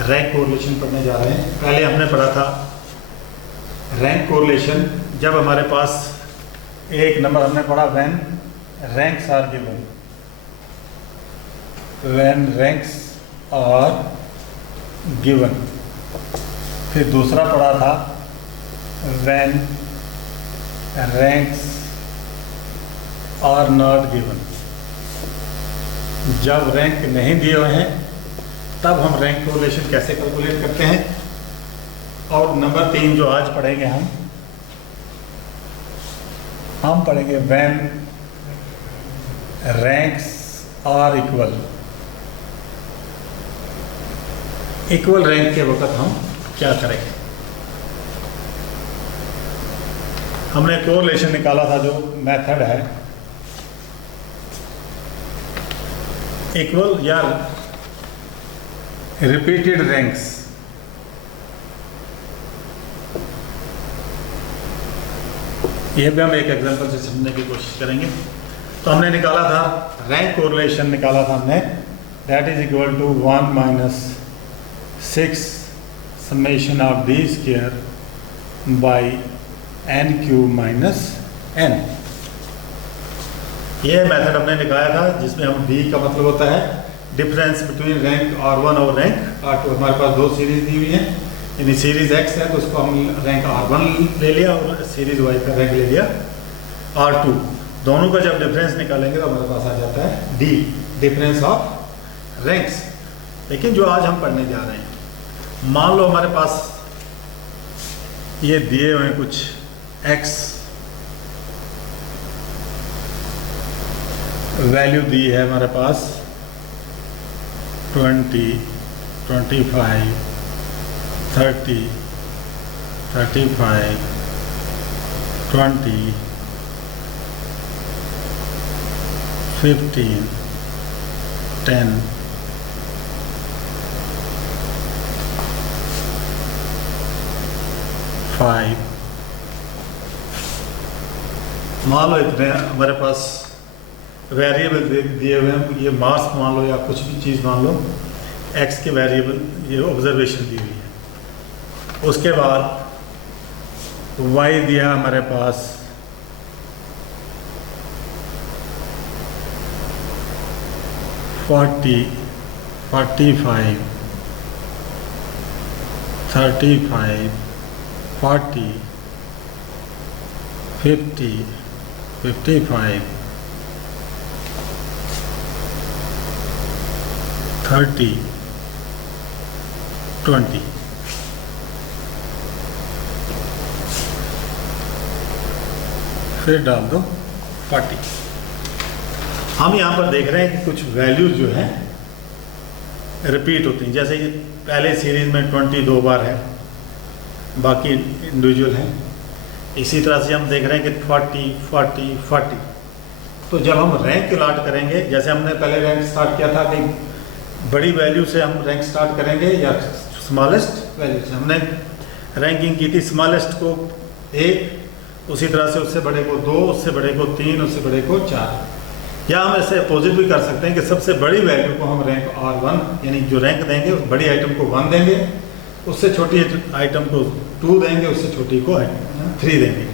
Rank correlation पढ़ने जा रहे हैं। पहले हमने पढ़ा था रैंक कोरिलेशन, जब हमारे पास एक नंबर हमने पढ़ा when ranks are given, when ranks are given. फिर दूसरा पढ़ा था when ranks are not given, जब रैंक नहीं दिए हुए हैं तब हम रैंक कोरिलेशन कैसे कैलकुलेट करते हैं। और नंबर 3 जो आज पढ़ेंगे हम पढ़ेंगे when ranks are equal rank के वक्त हम क्या करेंगे। हमने कोरिलेशन निकाला था, जो मेथड है इक्वल या रिपीटेड रैंक्स। ये भी हम एक एग्जांपल से समझने की कोशिश करेंगे। तो हमने निकाला था रैंक कोरिलेशन, निकाला था हमने, that is equal to 1 minus 6 summation of D square by N cube minus N. ये मेथड हमने निकाला था, जिसमें हम डी का मतलब होता है डिफरेंस बिटवीन रैंक R1 और रैंक R2। हमारे पास दो सीरीज दी हुई है, यानी सीरीज X है तो उसको हम रैंक R1 ले लिया और सीरीज Y का रैंक ले लिया R2। दोनों का जब डिफरेंस निकालेंगे तो हमारे पास आ जाता है D, डिफरेंस ऑफ रैंक्स। लेकिन जो आज हम पढ़ने जा रहे हैं, मान लो हमारे पास ये दिए हुए कुछ X वैल्यू दी है हमारे पास 20, 25, 30, 35, 20, 15, 10, 5। मान लो इतने हमारे पास वेरिएबल दिए हुए हैं, ये मास मान लो या कुछ भी चीज़ मान लो, एक्स के वेरिएबल ये ऑब्जर्वेशन दी हुई है। उसके बाद वाई दिया हमारे पास 40, 45, 35, 40, 50, 55, 30, 20। फिर डाल दो 40। हम यहाँ पर देख रहे हैं कि कुछ वैल्यूज जो हैं रिपीट होती हैं। जैसे कि पहले सीरीज में 20 2 बार है, बाकी इंडिविजुअल हैं। इसी तरह से हम देख रहे हैं कि 40, 40, 40। तो जब हम रैंक अलॉट करेंगे, जैसे हमने पहले रैंक स्टार्ट किया था कि बड़ी वैल्यू से हम रैंक स्टार्ट करेंगे या स्मॉलेस्ट वैल्यू से। हमने रैंकिंग की थी स्मॉलेस्ट को 1, उसी तरह से उससे बड़े को 2, उससे बड़े को 3, उससे बड़े को 4। या हम ऐसे अपोजिट भी कर सकते हैं कि सबसे बड़ी वैल्यू को हम रैंक R1 यानी जो रैंक देंगे उस बड़ी आइटम को 1 देंगे, उससे छोटी आइटम को 2 देंगे, उससे छोटी को 3 देंगे।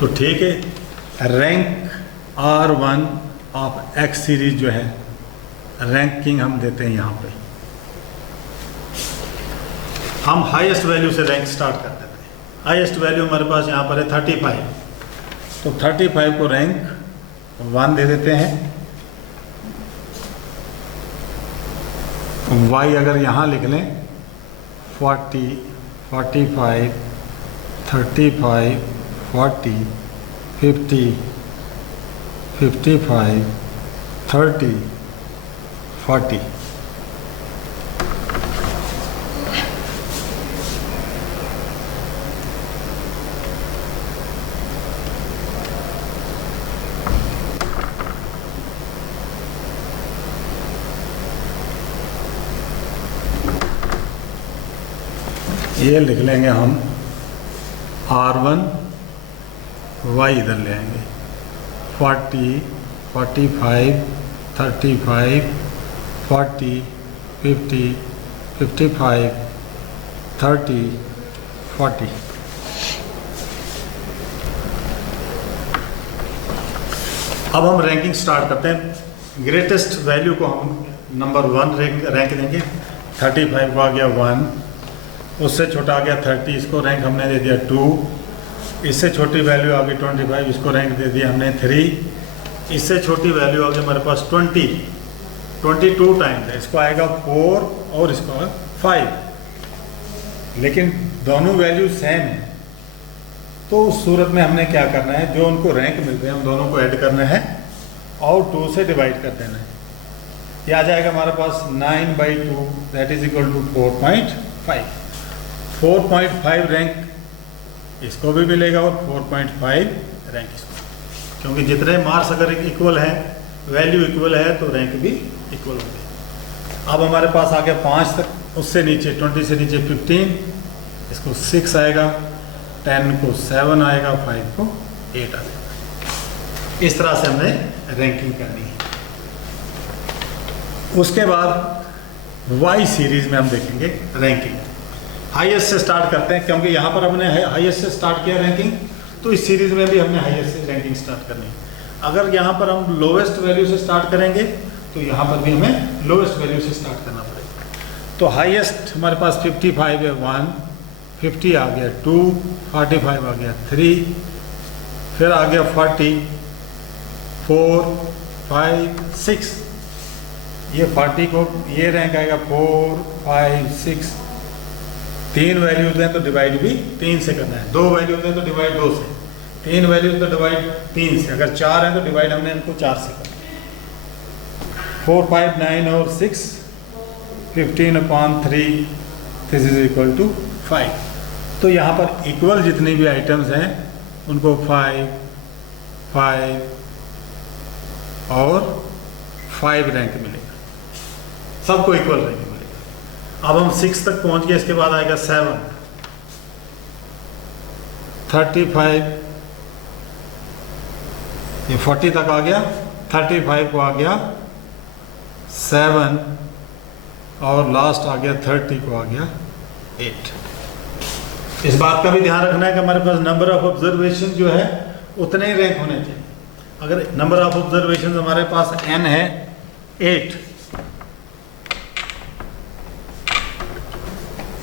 तो ठीक है, rank R1 of X series जो है रैंकिंग हम देते हैं। यहाँ पे हम हाईएस्ट वैल्यू से रैंक स्टार्ट कर देते हैं। हाईएस्ट वैल्यू हमारे पास यहाँ पर है 35, तो 35 को रैंक 1 दे देते हैं। Y अगर यहाँ लिख लें 40, 45, 35, 40, 50, 55, 30, 40। ये लिख लेंगे हम R1, Y इधर ले आएंगे 40, 45, 35, 40, 50, 55, 30, 40। अब हम रैंकिंग स्टार्ट करते हैं। ग्रेटेस्ट वैल्यू को हम नंबर 1 रैंक देंगे। 35 को आ गया 1, उससे छोटा आ गया 30, इसको रैंक हमने दे दिया 2, इससे छोटी वैल्यू आ गई 25, इसको रैंक दे दिया हमने 3, इससे छोटी वैल्यू आ गई हमारे पास 22 टाइम्स है, इसको आएगा 4 और इसको आएगा 5, लेकिन दोनों वैल्यू सेम है। तो उस सूरत में हमने क्या करना है, जो उनको रैंक मिलते हैं हम दोनों को ऐड करना है और 2 से डिवाइड कर देना है। ये आ जाएगा हमारे पास 9/2 that is equal to 4.5। 4.5 rank इसको भी मिलेगा और 4.5 रैंक इसको, क्योंकि जितने मार्क्स अगर इक्वल है, वैल्यू इक्वल है तो रैंक भी इक्वल होंगे। अब हमारे पास आ गया 5 तक, उससे नीचे 20 से नीचे 15, इसको 6 आएगा, 10 को 7 आएगा, 5 को 8 आ जाएगा। इस तरह से हमने रैंकिंग करनी है। उसके बाद वाई सीरीज में हम देखेंगे रैंकिंग। हाईएस्ट से स्टार्ट करते हैं, क्योंकि यहाँ पर हमने हाईएस्ट से स्टार्ट किया रैंकिंग, तो इस सीरीज में भी हमने हाईएस्ट से रैंकिंग स्टार्ट करनी है। अगर यहाँ पर हम लोवेस्ट वैल्यू से स्टार्ट करेंगे तो यहाँ पर भी हमें लोवेस्ट वैल्यू से स्टार्ट करना पड़ेगा। तो हाईएस्ट हमारे पास 55 है 1, 50 आ गया 2, 45 आ गया 3, फिर आ गया 40, 4, 5, 6। ये 40 को ये रैंक आएगा 4, 5, 6। 3 वैल्यूज हैं तो डिवाइड भी 3 से करना है, 2 वैल्यूज हैं तो डिवाइड 2 से, 3 वैल्यूज तो डिवाइड 3 से, अगर 4 हैं तो डिवाइड हमने इनको 4 से करना। 4, 5, 9 और 6, 15/3 दिस इज इक्वल टू 5। तो यहाँ पर इक्वल जितनी भी आइटम्स हैं उनको 5, 5 और 5 रैंक मिलेगा, सबको इक्वल रैंक मिलेगा। अब हम 6 तक पहुँच गए, इसके बाद आएगा 7, 35, ये 40 तक आ गया, 35 को आ गया 7 और लास्ट आ गया 30 को आ गया 8। इस बात का भी ध्यान रखना है कि हमारे पास नंबर ऑफ ऑब्जर्वेशन जो है उतने ही रैंक होने चाहिए। अगर नंबर ऑफ ऑब्जर्वेशन हमारे पास n है 8,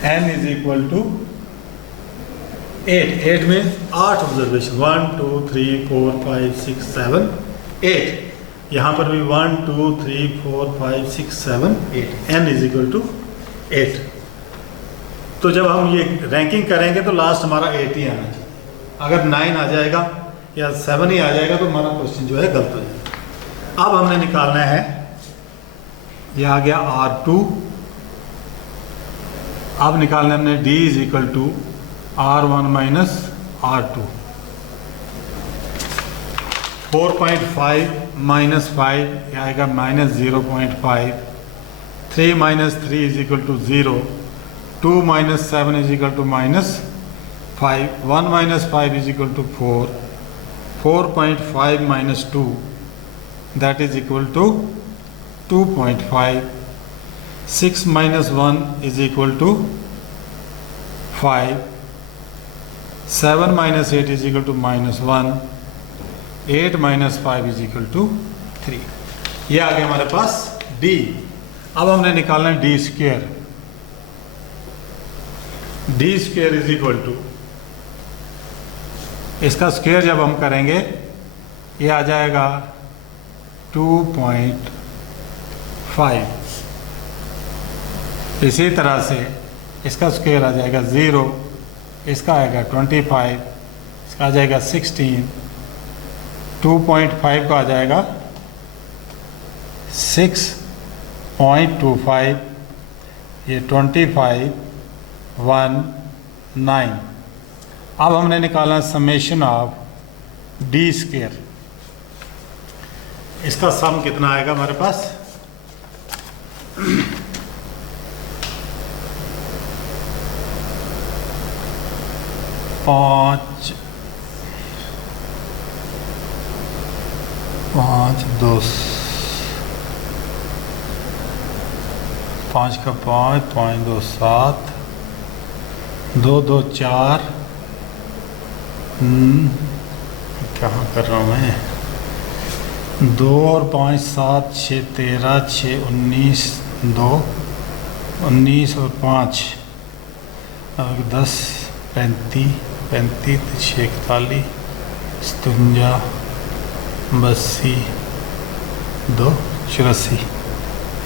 n इज इक्वल टू 8, 8 में 8 ऑब्जर्वेशन, 1, 2, 3, 4, 5, 6, 7, 8। यहाँ पर भी 1, 2, 3, 4, 5, 6, 7, 8, n इज इक्वल टू 8। तो जब हम ये रैंकिंग करेंगे तो लास्ट हमारा 8 ही आना चाहिए। अगर 9 आ जाएगा या 7 ही आ जाएगा तो हमारा क्वेश्चन जो है गलत हो जाएगा। अब हमने निकालना है, ये आ गया R2। अब निकालना हमने D is equal to R1 minus R2। 4.5 minus 5 ये आएगा minus 0.5। 3 minus 3 is equal to 0। 2 minus 7 is equal to minus 5। 1 minus 5 is equal to 4। 4.5 minus 2 that is equal to 2.5। 6 minus 1 is equal to 5। 7 minus 8 is equal to minus 1। 8 minus 5 is equal to 3। ये आ गया हमारे पास D। अब हमने निकालना है D square. D square is equal to, इसका square जब हम करेंगे ये आ जाएगा 2.5। इसी तरह से इसका स्क्वायर आ जाएगा 0, इसका आएगा 25, इसका आ जाएगा 16। 2.5 का आ जाएगा 6.25, ये 25, 1, 9। अब हमने निकाला समेशन ऑफ D स्क्वायर। इसका सम कितना आएगा हमारे पास, 5, 2, 5 का 5, 5.27, 224, कहाँ कर रहा हूँ मैं, 2 और 5, 7, 6, 13, 6, 19, 2, 19 और 5, 10, 35, 35, 6, 41, 57, 82, 2,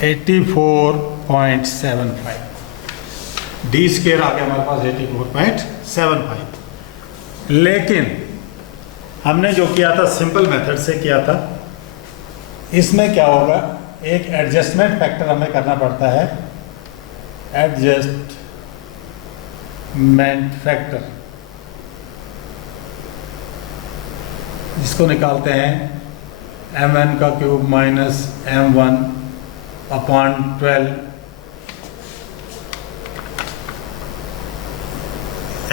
84, 84.75। डी स्केयर आ गया हमारे पास 84.75। लेकिन हमने जो किया था सिंपल मेथड से किया था, इसमें क्या होगा, एक एडजस्टमेंट फैक्टर हमें करना पड़ता है, एडजस्टमेंट फैक्टर, जिसको निकालते हैं mn का cube minus m1 upon 12।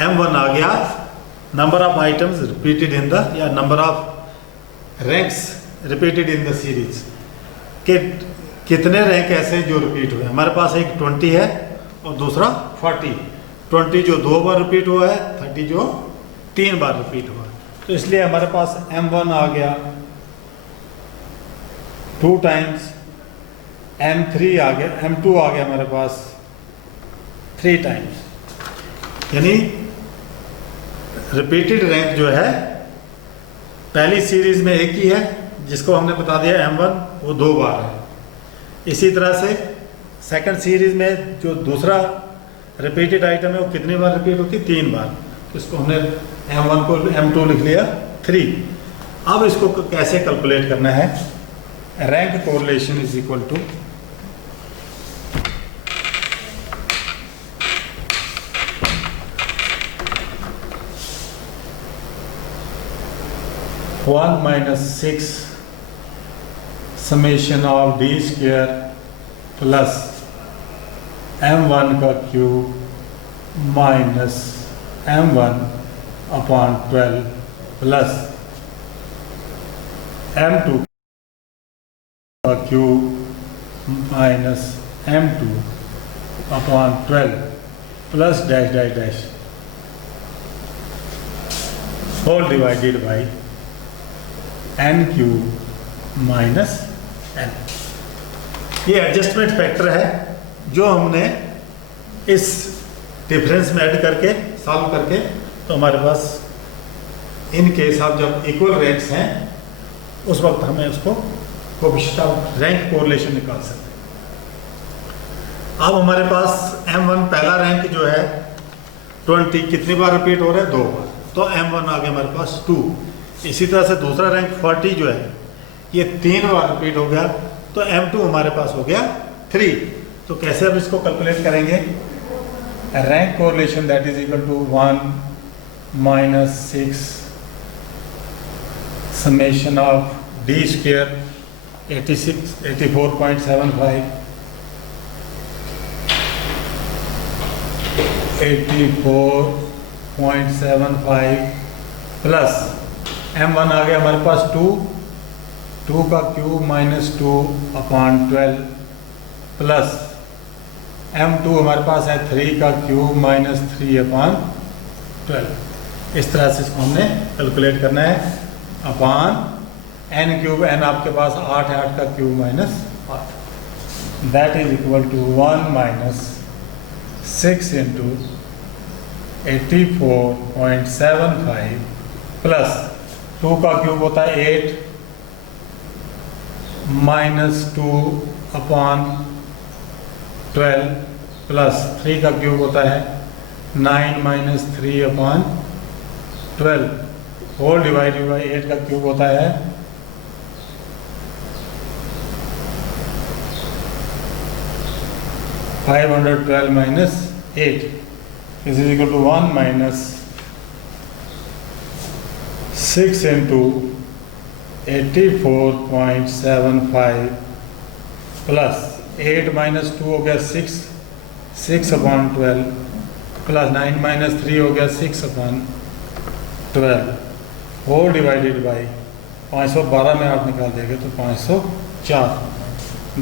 m1 आ गया number of items repeated in the, या number of ranks repeated in the series, के कितने रैंक ऐसे जो रिपीट हुए। हमारे पास एक 20 है और दूसरा 40। 20 जो 2 बार रिपीट हुआ है, 30 जो 3 बार रिपीट हुआ है। तो इसलिए हमारे पास m1 आ गया 2 टाइम्स, m3 आ गया, m2 आ गया हमारे पास 3 टाइम्स। यानी रिपीटेड रैंक जो है पहली सीरीज में एक ही है, जिसको हमने बता दिया m1, वो 2 बार है। इसी तरह से सेकंड सीरीज में जो दूसरा रिपीटेड आइटम है वो कितनी बार रिपीट होती है, 3 बार। तो इसको हमने m1 को m2 लिख लिया 3। अब इसको कैसे कैलकुलेट करना है, rank correlation is equal to one minus 6 summation of D square plus m1 का cube minus m1 upon 12 plus m2 का cube minus m2 upon 12 plus dash dash dash whole divided by n cube minus n। ये adjustment factor है जो हमने इस difference में add करके solve करके, तो हमारे पास इन केस आप जब इक्वल रैंक्स हैं उस वक्त हमें उसको कोएफिशिएंट ऑफ रैंक कोरिलेशन निकाल सकते हैं। अब हमारे पास m1 पहला रैंक जो है 20 कितनी बार रिपीट हो रहा है, 2 बार, तो m1 आ गया हमारे पास 2। इसी तरह से दूसरा रैंक 40 जो है ये 3 बार रिपीट हो गया, तो m2 हमारे पास हो गया 3। तो कैसे अब इसको कैलकुलेट करेंगे, rank correlation that is equal to 1 minus 6 summation of D square 84.75 plus m1 आ गया हमारे पास 2 का cube minus 2 upon 12 plus m2 हमारे पास है 3 का क्यूब माइनस 3 अपॉन 12। इस तरह से इसको हमने कैलकुलेट करना है अपॉन n क्यूब, n आपके पास 8 है, 8 का cube minus 8, that is equal to 1 minus 6 into 84.75 plus 2 का क्यूब होता है 8 माइनस 2 अपॉन 12 प्लस 3 का क्यूब होता है 9 minus 3 upon 12 whole divided by 8 का क्यूब होता है 512 minus 8 is equal to 1 minus 6 into 84.75 plus 8 minus 2 हो गया 6 अपॉन 12 प्लस 9 माइनस 3 हो गया 6 अपॉन 12 होल डिवाइडेड बाई 512 में आप निकाल देंगे तो 504,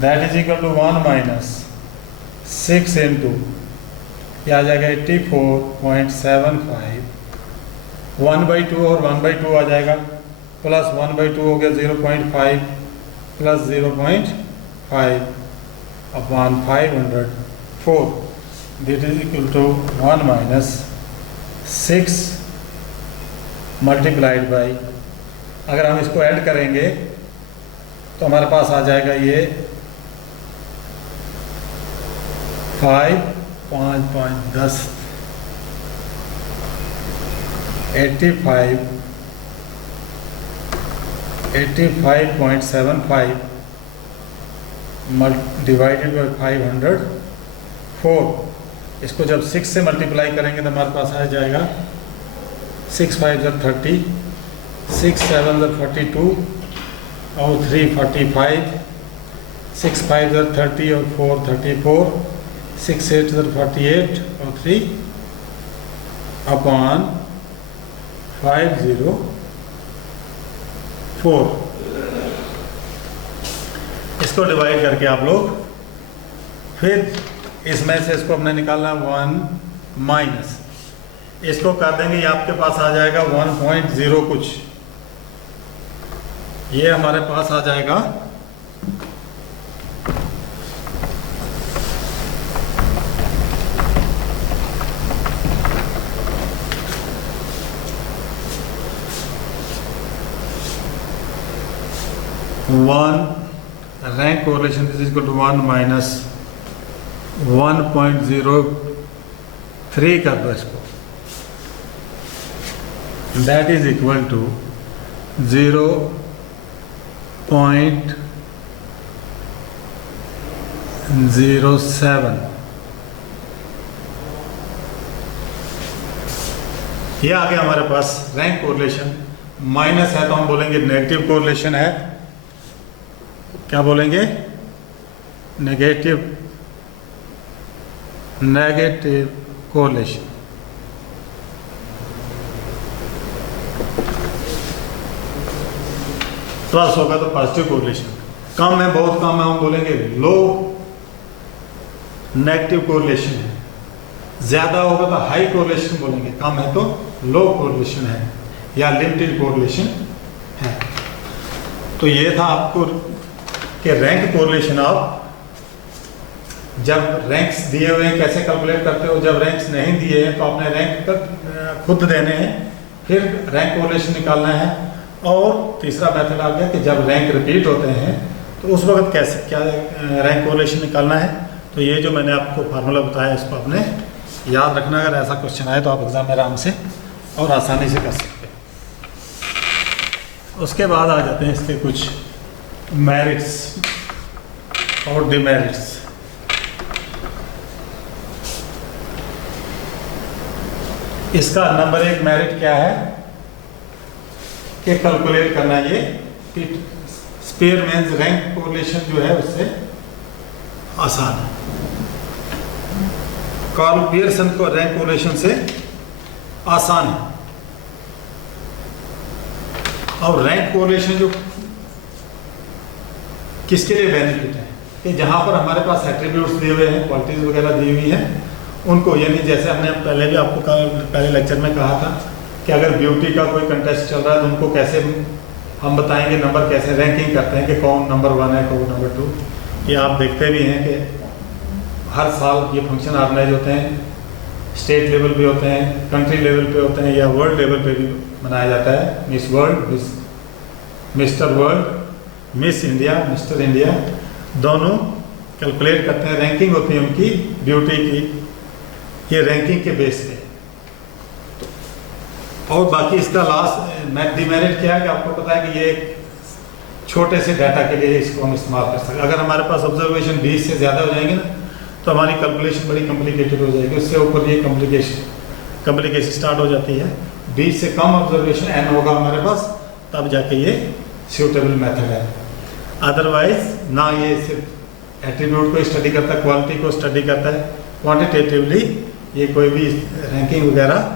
that is equal to 1 minus 6 into ये आ जाएगा 84.75, 1/2 और 1/2 आ जाएगा, प्लस 1/2 हो गया 0.5 plus 0.5 upon 504, that is equal to 1 minus 6 multiplied by, अगर हम इसको ऐड करेंगे तो हमारे पास आ जाएगा ये 5.10 85.75 डिवाइडेड बाई 504, इसको जब 6 से मल्टीप्लाई करेंगे तो हमारे पास आ जाएगा 6 5 30, 6 7 42 और 3 45, 6 5 30 और 4 34, 6 8 48 और 3 अपॉन 504। इसको डिवाइड करके आप लोग फिर इसमें से इसको हमने निकालना 1 माइनस, इसको कर देंगे, ये आपके पास आ जाएगा 1.0 कुछ, ये हमारे पास आ जाएगा 1 rank correlation is equal to 1 minus 1.03 कर दो इसको, दैट इज इक्वल टू 0.07। ये आ गया हमारे पास रैंक कोरिलेशन। माइनस है तो हम बोलेंगे नेगेटिव कोरिलेशन है, क्या बोलेंगे? Negative correlation. प्लस होगा तो पॉजिटिव कोरिलेशन। कम है, बहुत कम है, हम बोलेंगे लो नेगेटिव कोरिलेशन है। ज्यादा होगा तो हाई कोरिलेशन बोलेंगे, कम है तो लो कोरिलेशन है या लिमिटेड कोरिलेशन है। तो ये था आपको कि रैंक कोरिलेशन आप जब रैंक्स दिए हुए हैं कैसे कैलकुलेट करते हो, जब रैंक्स नहीं दिए हैं तो आपने रैंक खुद देने हैं, फिर रैंक कोरिलेशन निकालना है। और तीसरा मेथड आ गया कि जब रैंक रिपीट होते हैं तो उस वक्त कैसे क्या रैंक कोरिलेशन निकालना है। तो ये जो मैंने आपको फार्मूला बताया इसको आपने याद रखना, अगर ऐसा क्वेश्चन आए तो आप एग्जाम में आराम से और आसानी से कर सकते हैं। उसके बाद आ जाते हैं इसके कुछ मेरिट्स और डिमेरिट्स। इसका नंबर 1 मेरिट क्या है कि कैलकुलेट करना ये कि स्पीयरमैन रैंक कोरिलेशन जो है उससे आसान है। कार्ल पियर्सन को रैंक कोरिलेशन से आसान है। और रैंक कोरिलेशन जो किसके लिए बेनिफिट है कि जहां पर हमारे पास एट्रीब्यूट्स दिए हुए हैं, क्वालिटीज वगैरह दी हुई हैं, उनको यानी जैसे हमने पहले भी आपको पहले लेक्चर में कहा था कि अगर ब्यूटी का कोई कंटेस्ट चल रहा है तो उनको कैसे हम बताएंगे, नंबर कैसे रैंकिंग करते हैं कि कौन नंबर 1 है कौन नंबर 2। ये आप देखते भी हैं कि हर साल ये फंक्शन ऑर्गेनाइज होते हैं, स्टेट लेवल पे होते हैं, कंट्री लेवल पे होते हैं या वर्ल्ड लेवल पे भी मनाया जाता है। Miss world, mister world, miss India, mister India, दोनों कैलकुलेट करते हैं। रैंकिंग होती है उनकी ब्यूटी की, ये रैंकिंग के बेस पे। और बाकी इसका लास्ट डिमेरिट क्या है कि आपको पता है कि ये छोटे से डाटा के लिए इसको हम इस्तेमाल कर सकते हैं। अगर हमारे पास ऑब्जर्वेशन 20 से ज़्यादा हो जाएंगे ना तो हमारी कैलकुलेशन बड़ी कॉम्प्लिकेटेड हो जाएगी, उससे ऊपर ये कॉम्प्लिकेशन स्टार्ट हो जाती है। 20 से कम ऑब्जर्वेशन n होगा हमारे पास, तब जाके ये सूटेबल मेथड है। अदरवाइज ना ये सिर्फ एट्रीब्यूट को स्टडी करता है, क्वालिटी को स्टडी करता है, क्वांटिटेटिवली ये कोई भी रैंकिंग वगैरह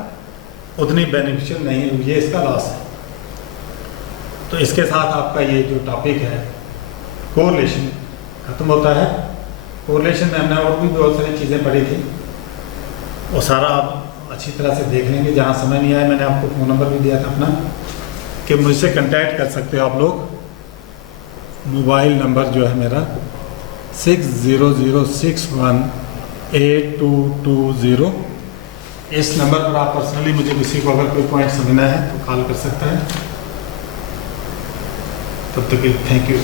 उतनी बेनिफिशियल नहीं है, ये इसका लॉस है। तो इसके साथ आपका ये जो टॉपिक है कोरिलेशन खत्म होता है। कोरिलेशन में हमने और भी बहुत सारी चीज़ें पढ़ी थी, वो सारा आप अच्छी तरह से देख लेंगे। जहाँ समझ नहीं आया मैंने आपको फ़ोन नंबर भी दिया था अपना कि मुझसे कांटेक्ट कर सकते हो आप लोग। मोबाइल नंबर जो है मेरा 6006182220। इस नंबर पर आप पर्सनली मुझे किसी को अगर कोई पॉइंट समझना है तो कॉल कर सकता है। तब तक के लिए थैंक यू।